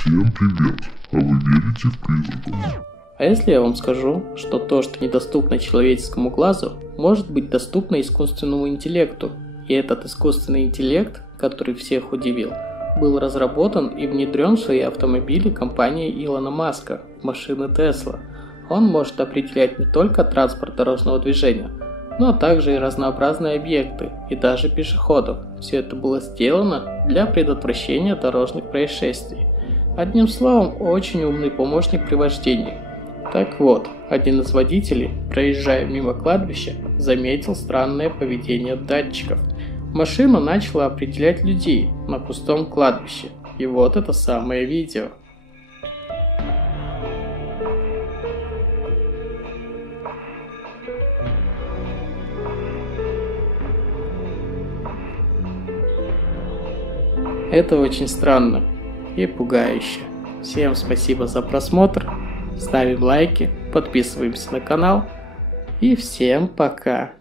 Всем привет! А вы верите в призраков? А если я вам скажу, что то, что недоступно человеческому глазу, может быть доступно искусственному интеллекту, и этот искусственный интеллект, который всех удивил, был разработан и внедрен в свои автомобили компанией Илона Маска, машины Tesla. Он может определять не только транспорт дорожного движения, но также и разнообразные объекты, и даже пешеходов. Все это было сделано для предотвращения дорожных происшествий. Одним словом, очень умный помощник при вождении. Так вот, один из водителей, проезжая мимо кладбища, заметил странное поведение датчиков. Машина начала определять людей на пустом кладбище. И вот это самое видео. Это очень странно и пугающе. Всем спасибо за просмотр, ставим лайки, подписываемся на канал и всем пока.